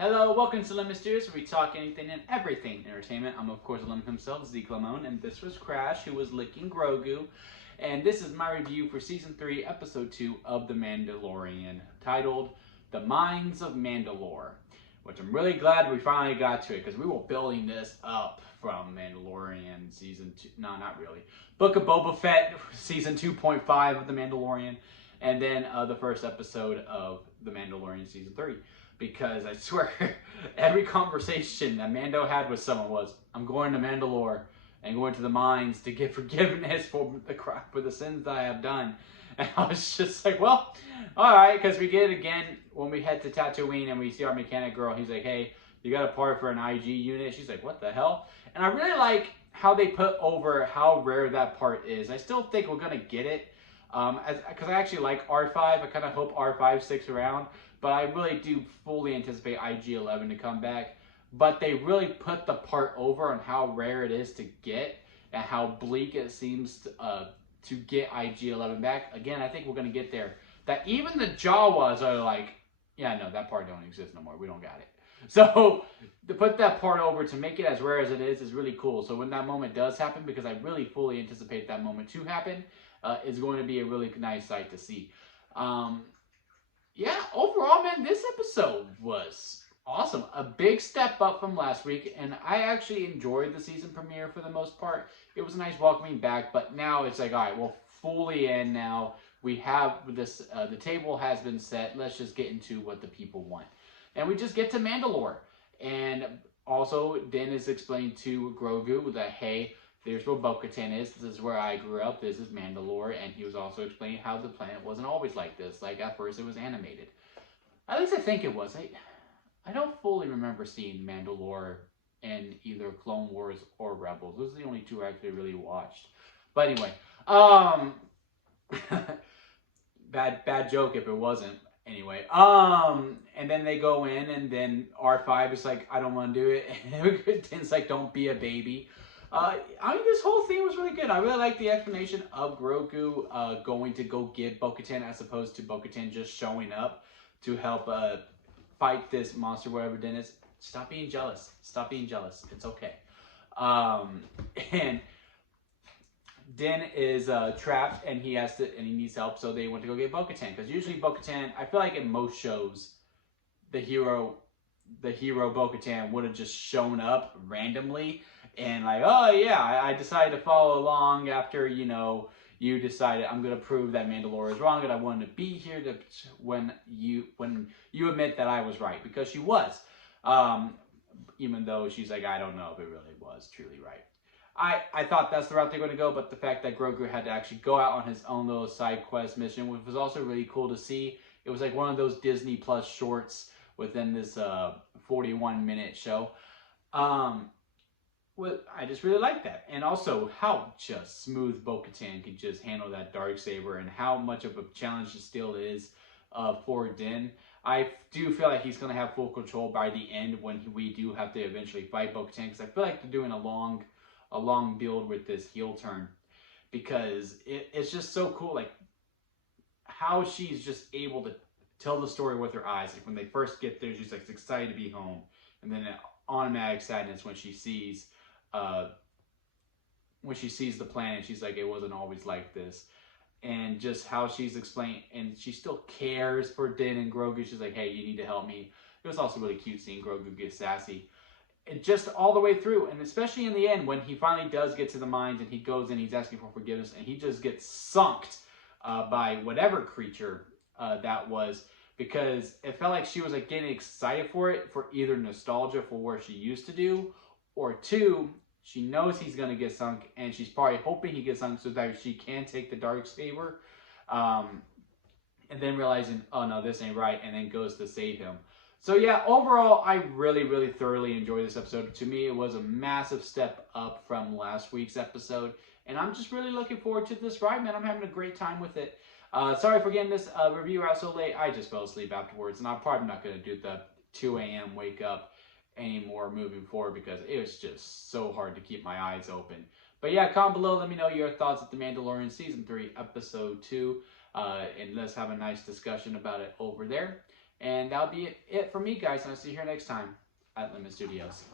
Hello, welcome to Lemon Studios, where we talk anything and everything entertainment. I'm of course Lemon himself, Zeke Lemon, and this was Crash, who was licking Grogu. And this is my review for Season 3, Episode 2 of The Mandalorian, titled The Mines of Mandalore, which I'm really glad we finally got to it, because we were building this up from Mandalorian Season 2, no, not really, Book of Boba Fett, Season 2.5 of The Mandalorian, and then the first episode of The Mandalorian Season 3. Because I swear, every conversation that Mando had with someone was, I'm going to Mandalore and going to the mines to get forgiveness for the sins that I have done. And I was just like, well, all right, because we get it again when we head to Tatooine and we see our mechanic girl. He's like, hey, you got a part for an IG unit? She's like, what the hell? And I really like how they put over how rare that part is. I still think we're going to get it. Because I actually like R5. I kind of hope R5 sticks around. But I really do fully anticipate IG-11 to come back. But they really put the part over on how rare it is to get and how bleak it seems to get IG-11 back. Again, I think we're going to get there. That even the Jawas are like, yeah, no, that part don't exist no more. We don't got it. So to put that part over to make it as rare as it is really cool. So when that moment does happen, because I really fully anticipate that moment to happen, it's going to be a really nice sight to see. Yeah, overall, man, this episode was awesome. A big step up from last week, and I actually enjoyed the season premiere for the most part. It was a nice welcoming back, but now it's like, all right, we're fully in now. We have this, the table has been set. Let's just get into what the people want. And we just get to Mandalore. And also, Din is explained to Grogu that, hey, there's where Bo-Katan is. This is where I grew up. This is Mandalore. And he was also explaining how the planet wasn't always like this. Like, at first it was animated. At least I think it was. I don't fully remember seeing Mandalore in either Clone Wars or Rebels. Those are the only two I actually really watched. But anyway, bad joke if it wasn't. Anyway, and then they go in, and then R5 is like, I don't want to do it. And Din's like, don't be a baby. I mean, this whole thing was really good. I really like the explanation of Grogu going to go get Bo-Katan as opposed to Bo-Katan just showing up to help fight this monster, whatever Din is. Stop being jealous. Stop being jealous. It's okay. And Din is trapped, and he needs help, so they want to go get Bo-Katan. Because usually Bo-Katan, I feel like in most shows, the hero Bo-Katan would have just shown up randomly. And like, oh yeah, I decided to follow along after, you know, you decided I'm going to prove that Mandalore is wrong, and I wanted to be here to when you admit that I was right, because she was. Even though she's like, I don't know if it really was truly right. I thought that's the route they're going to go, but the fact that Grogu had to actually go out on his own little side quest mission, which was also really cool to see. It was like one of those Disney Plus shorts within this 41-minute show. Well, I just really like that. And also how just smooth Bo-Katan could just handle that Darksaber, and how much of a challenge it still is for Din. I do feel like he's going to have full control by the end when we do have to eventually fight Bo-Katan, because I feel like they're doing a long build with this heel turn, because it's just so cool, like how she's just able to tell the story with her eyes. Like when they first get there, she's like excited to be home, and then an automatic sadness when she sees the planet. She's like, it wasn't always like this. And just how she's explained, and she still cares for Din and Grogu. She's like, hey, you need to help me. It was also really cute seeing Grogu get sassy. And just all the way through, and especially in the end when he finally does get to the mines and he goes in, he's asking for forgiveness, and he just gets sunked by whatever creature that was, because it felt like she was like getting excited for it, for either nostalgia for where she used to do, or two, she knows he's going to get sunk, and she's probably hoping he gets sunk so that she can take the Darksaber, and then realizing, oh no, this ain't right, and then goes to save him. So yeah, overall, I really, really thoroughly enjoyed this episode. To me, it was a massive step up from last week's episode, and I'm just really looking forward to this ride, man. I'm having a great time with it. Sorry for getting this review out so late. I just fell asleep afterwards, and I'm probably not going to do the 2 a.m. wake up anymore moving forward, because it was just so hard to keep my eyes open. But yeah, comment below, let me know your thoughts at The Mandalorian Season 3, Episode 2, and let's have a nice discussion about it over there. And that'll be it for me, guys. And I'll see you here next time at Lemon Studios.